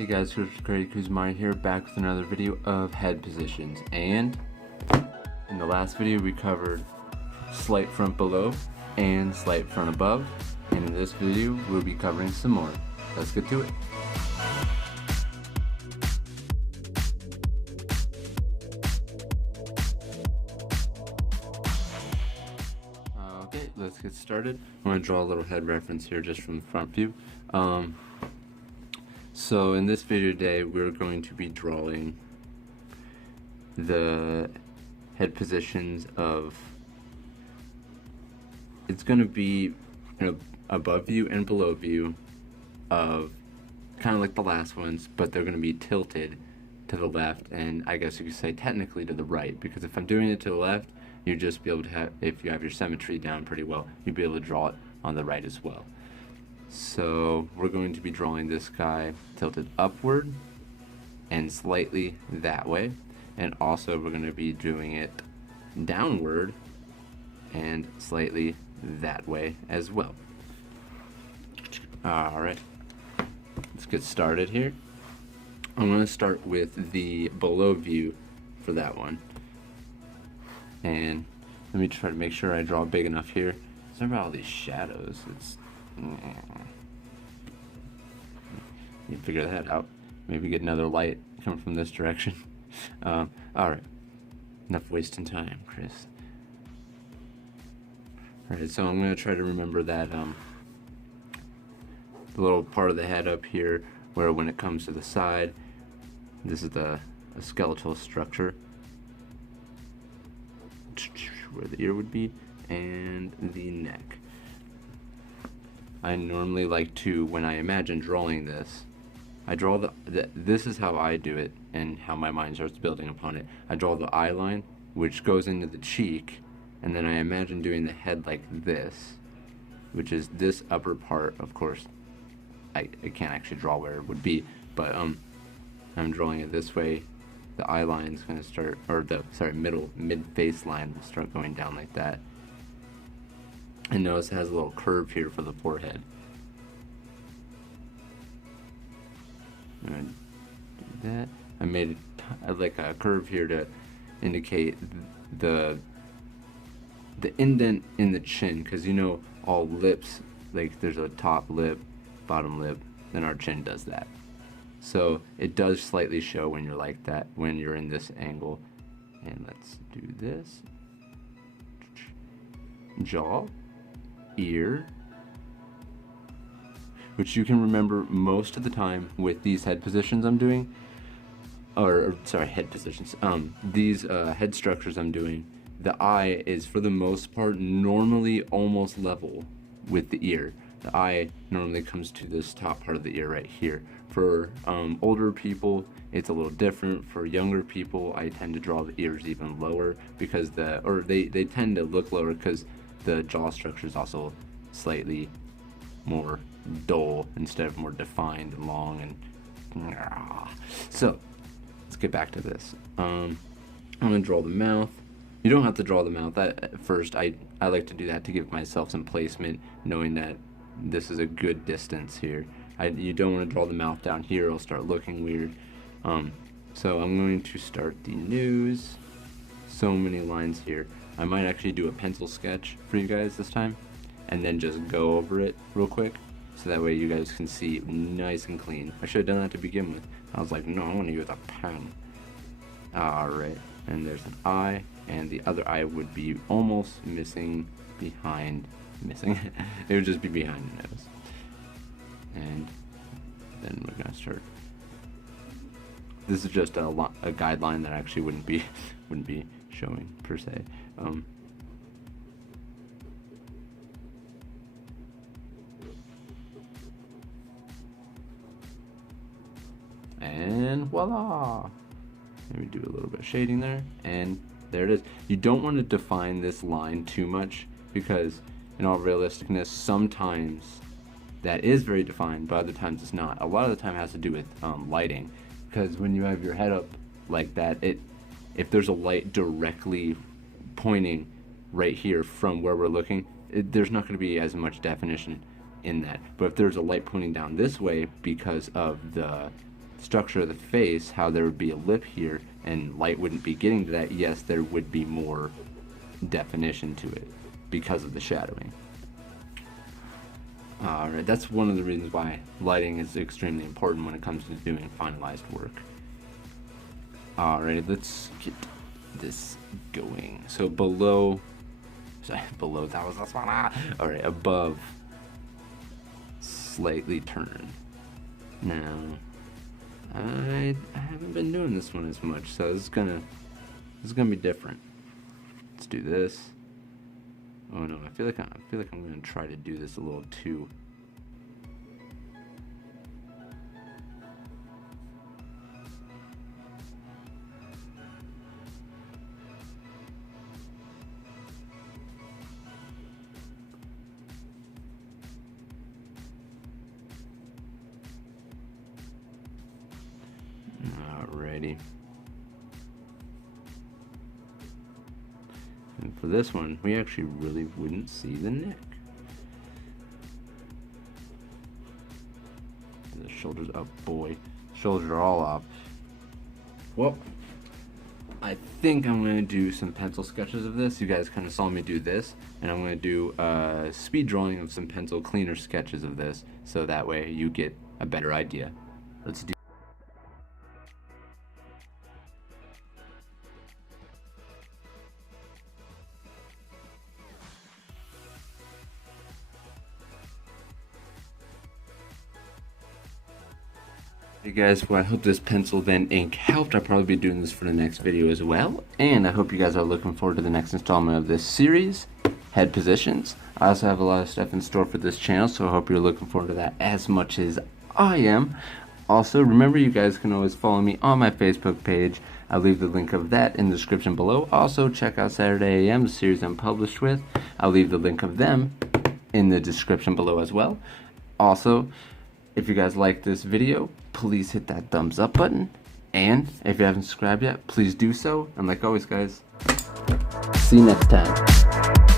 Hey guys, Greg Kuzmari here, back with another video of head positions. And in the last video we covered slight front below and slight front above, and in this video we'll be covering some more. Let's get to it. Okay, let's get started. I'm going to draw a little head reference here just from the front view. So in this video today, we're going to be drawing the head positions of, it's going to be above view and below view of kind of like the last ones, but they're going to be tilted to the left, and I guess you could say technically to the right, because if I'm doing it to the left, you'd just be able to have, if you have your symmetry down pretty well, you'd be able to draw it on the right as well. So we're going to be drawing this guy tilted upward and slightly that way, and also we're going to be doing it downward and slightly that way as well. Alright, let's get started here. I'm going to start with the below view for that one, and let me try to make sure I draw big enough here. Sorry about all these shadows. You figure that out. Maybe get another light coming from this direction. Alright, enough wasting time, Chris. Alright, so I'm going to try to remember that the little part of the head up here where when it comes to the side, this is a skeletal structure where the ear would be, and the neck. I normally like to, when I imagine drawing this, I draw this is how I do it and how my mind starts building upon it. I draw the eye line, which goes into the cheek, and then I imagine doing the head like this, which is this upper part. Of course, I can't actually draw where it would be, but I'm drawing it this way. The eye line is going to start, or the mid-face line will start going down like that. And notice it has a little curve here for the forehead. I'm going to do that. I made like a curve here to indicate the indent in the chin, because you know all lips, like there's a top lip, bottom lip, then our chin does that. So it does slightly show when you're like that, when you're in this angle. And let's do this. Jaw, ear, which you can remember most of the time with these head positions I'm doing, head positions. These head structures I'm doing, the eye is for the most part normally almost level with the ear. The eye normally comes to this top part of the ear right here. For older people, it's a little different. For younger people, I tend to draw the ears even lower because they tend to look lower because the jaw structure is also slightly more dull instead of more defined and long and so let's get back to this. I'm gonna draw the mouth. You don't have to draw the mouth at first. I like to do that to give myself some placement, knowing that this is a good distance here. You don't want to draw the mouth down here, it'll start looking weird. So I'm going to start the nose. So many lines here. I might actually do a pencil sketch for you guys this time, and then just go over it real quick, so that way you guys can see nice and clean. I should have done that to begin with. I was like, no, I'm going to use a pen. Alright, and there's an eye, and the other eye would be almost missing. It would just be behind the nose. And then we're going to start. This is just a guideline that actually wouldn't be showing per se. And voila! Maybe do a little bit of shading there, and there it is. You don't want to define this line too much, because in all realisticness, sometimes that is very defined, but other times it's not. A lot of the time it has to do with lighting, because when you have your head up like that, if there's a light directly pointing right here from where we're looking, there's not going to be as much definition in that. But if there's a light pointing down this way because of the structure of the face, how there would be a lip here and light wouldn't be getting to that, yes, there would be more definition to it because of the shadowing. Alright, that's one of the reasons why lighting is extremely important when it comes to doing finalized work. Alright, let's get this going. So below, that was this one. Alright, above, slightly turn. Now, I haven't been doing this one as much, so this is gonna be different. Let's do this. Oh no, I feel like I'm gonna try to do this a little too. Alrighty. And for this one, we actually really wouldn't see the neck. The shoulders up, boy. Shoulders are all up. Well, I think I'm going to do some pencil sketches of this. You guys kind of saw me do this. And I'm going to do a speed drawing of some pencil cleaner sketches of this. So that way you get a better idea. Let's do. Hey guys, well I hope this pencil then ink helped. I'll probably be doing this for the next video as well. And I hope you guys are looking forward to the next installment of this series, Head Positions. I also have a lot of stuff in store for this channel, so I hope you're looking forward to that as much as I am. Also, remember you guys can always follow me on my Facebook page. I'll leave the link of that in the description below. Also, check out Saturday AM, the series I'm published with. I'll leave the link of them in the description below as well. Also, if you guys like this video, please hit that thumbs up button. And if you haven't subscribed yet, please do so. And like always, guys, see you next time.